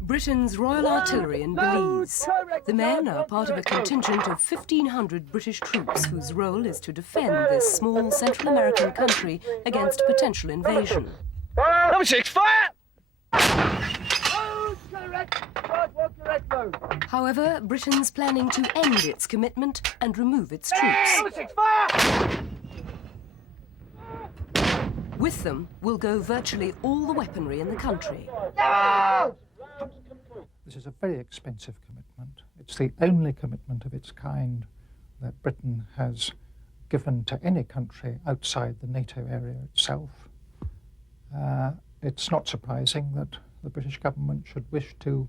Britain's Royal Artillery in Belize. The men are part of a contingent of 1,500 British troops whose role is to defend this small Central American country against potential invasion. Number 6, fire! However, Britain's planning to end its commitment and remove its troops. Number 6, fire! With them will go virtually all the weaponry in the country. This is a very expensive commitment. It's the only commitment of its kind that Britain has given to any country outside the NATO area itself. It's not surprising that the British government should wish to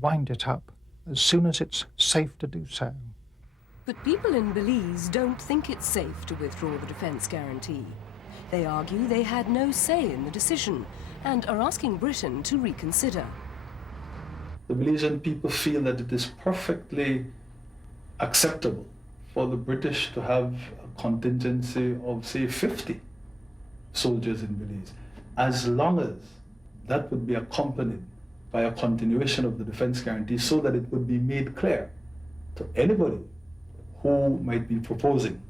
wind it up as soon as it's safe to do so. But people in Belize don't think it's safe to withdraw the defence guarantee. They argue they had no say in the decision and are asking Britain to reconsider. The Belizean people feel that it is perfectly acceptable for the British to have a contingency of, say, 50 soldiers in Belize, as long as that would be accompanied by a continuation of the defense guarantee so that it would be made clear to anybody who might be proposing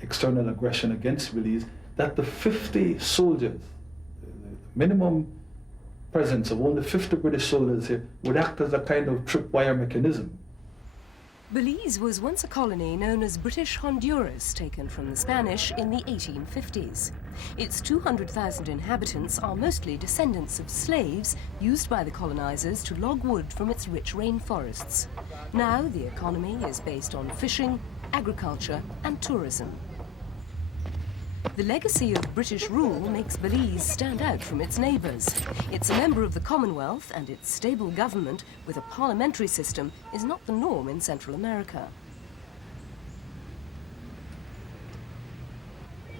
external aggression against Belize that the 50 soldiers, the minimum presence of only 50 British soldiers here, would act as a kind of tripwire mechanism. Belize was once a colony known as British Honduras, taken from the Spanish in the 1850s. Its 200,000 inhabitants are mostly descendants of slaves used by the colonizers to log wood from its rich rainforests. Now the economy is based on fishing, agriculture and tourism. The legacy of British rule makes Belize stand out from its neighbours. It's a member of the Commonwealth, and its stable government with a parliamentary system is not the norm in Central America.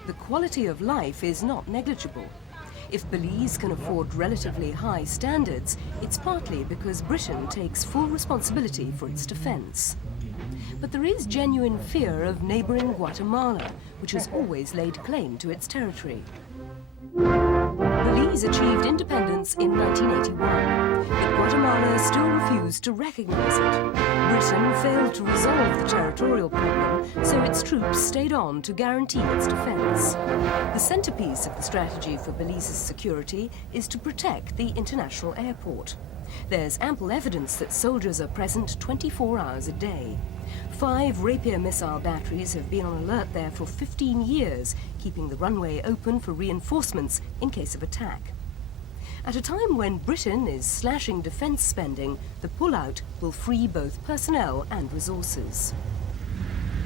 The quality of life is not negligible. If Belize can afford relatively high standards, it's partly because Britain takes full responsibility for its defence. But there is genuine fear of neighbouring Guatemala, which has always laid claim to its territory. Belize achieved independence in 1981, but Guatemala still refused to recognise it. Britain failed to resolve the territorial problem, so its troops stayed on to guarantee its defence. The centrepiece of the strategy for Belize's security is to protect the international airport. There's ample evidence that soldiers are present 24 hours a day. 5 Rapier missile batteries have been on alert there for 15 years, keeping the runway open for reinforcements in case of attack. At a time when Britain is slashing defence spending, the pullout will free both personnel and resources.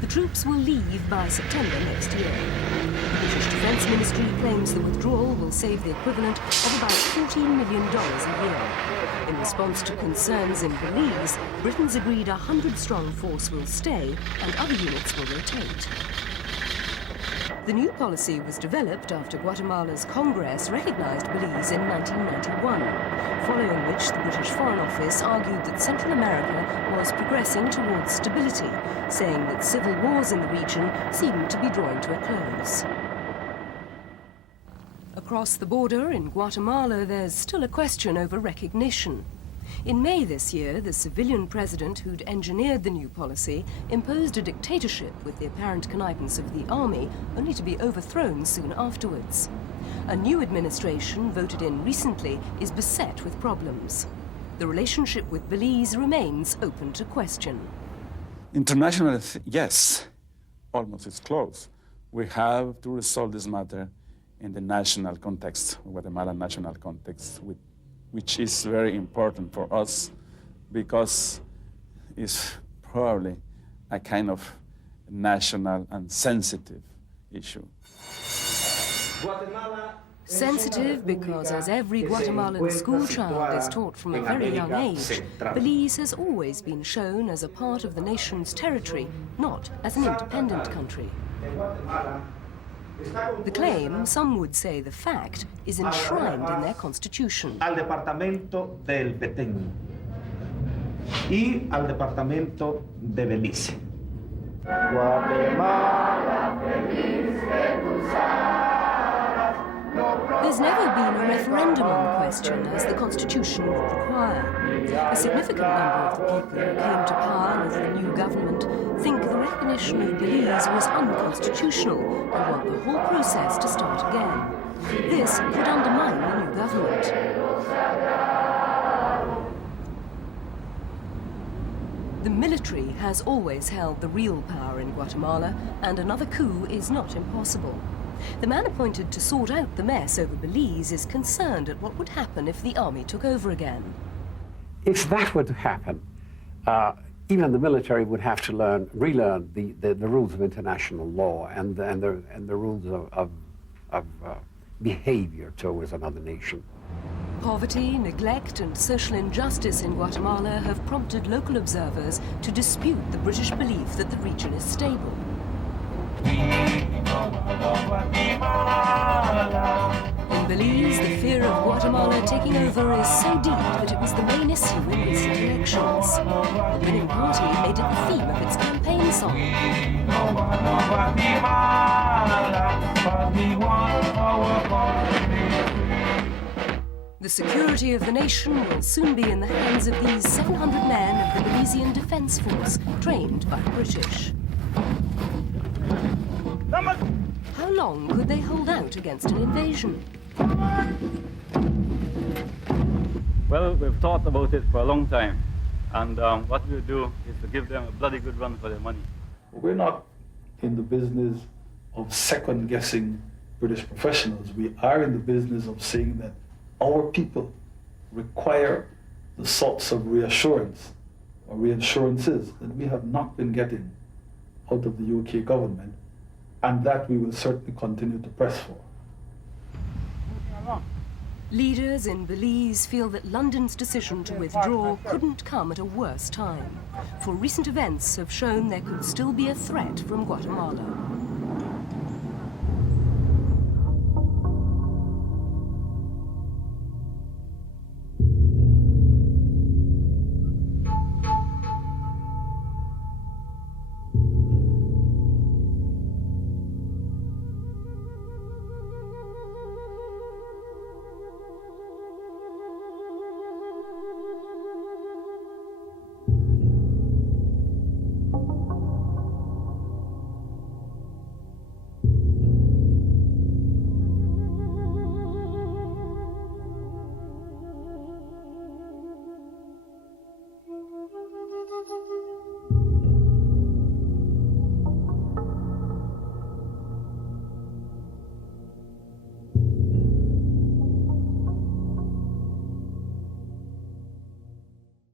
The troops will leave by September next year. The British Defence Ministry claims the withdrawal will save the equivalent of about $14 million a year. In response to concerns in Belize, Britain's agreed a 100-strong force will stay and other units will rotate. The new policy was developed after Guatemala's Congress recognized Belize in 1991, following which the British Foreign Office argued that Central America was progressing towards stability, saying that civil wars in the region seemed to be drawing to a close. Across the border in Guatemala, there's still a question over recognition. In May this year, the civilian president who'd engineered the new policy imposed a dictatorship with the apparent connivance of the army, only to be overthrown soon afterwards. A new administration, voted in recently, is beset with problems. The relationship with Belize remains open to question. Internationally, yes, almost it's close. We have to resolve this matter in the national context, Guatemalan national context, which is very important for us because it's probably a kind of national and sensitive issue. Sensitive because, as every Guatemalan schoolchild is taught from a very young age, Belize has always been shown as a part of the nation's territory, not as an independent country. The claim, some would say the fact, is enshrined in their constitution. Al departamento del Petén y al departamento de Belice. There's never been a referendum on the question, as the constitution would require. A significant number of the people who came to power with the new government think the recognition of Belize was unconstitutional and want the whole process to start again. This could undermine the new government. The military has always held the real power in Guatemala, and another coup is not impossible. The man appointed to sort out the mess over Belize is concerned at what would happen if the army took over again. If that were to happen, even the military would have to relearn the rules of international law and the rules of behavior towards another nation. Poverty, neglect and social injustice in Guatemala have prompted local observers to dispute the British belief that the region is stable. In Belize, the fear of Guatemala taking over is so deep that it was the main issue in recent elections. The winning party made it the theme of its campaign song. The security of the nation will soon be in the hands of these 700 men of the Belizean Defense Force, trained by the British. How long could they hold out against an invasion? Well, we've thought about it for a long time, and what we'll do is to give them a bloody good run for their money. We're not in the business of second-guessing British professionals. We are in the business of saying that our people require the sorts of reassurance or reassurances that we have not been getting out of the UK government, and that we will certainly continue to press for. Leaders in Belize feel that London's decision to withdraw couldn't come at a worse time, for recent events have shown there could still be a threat from Guatemala.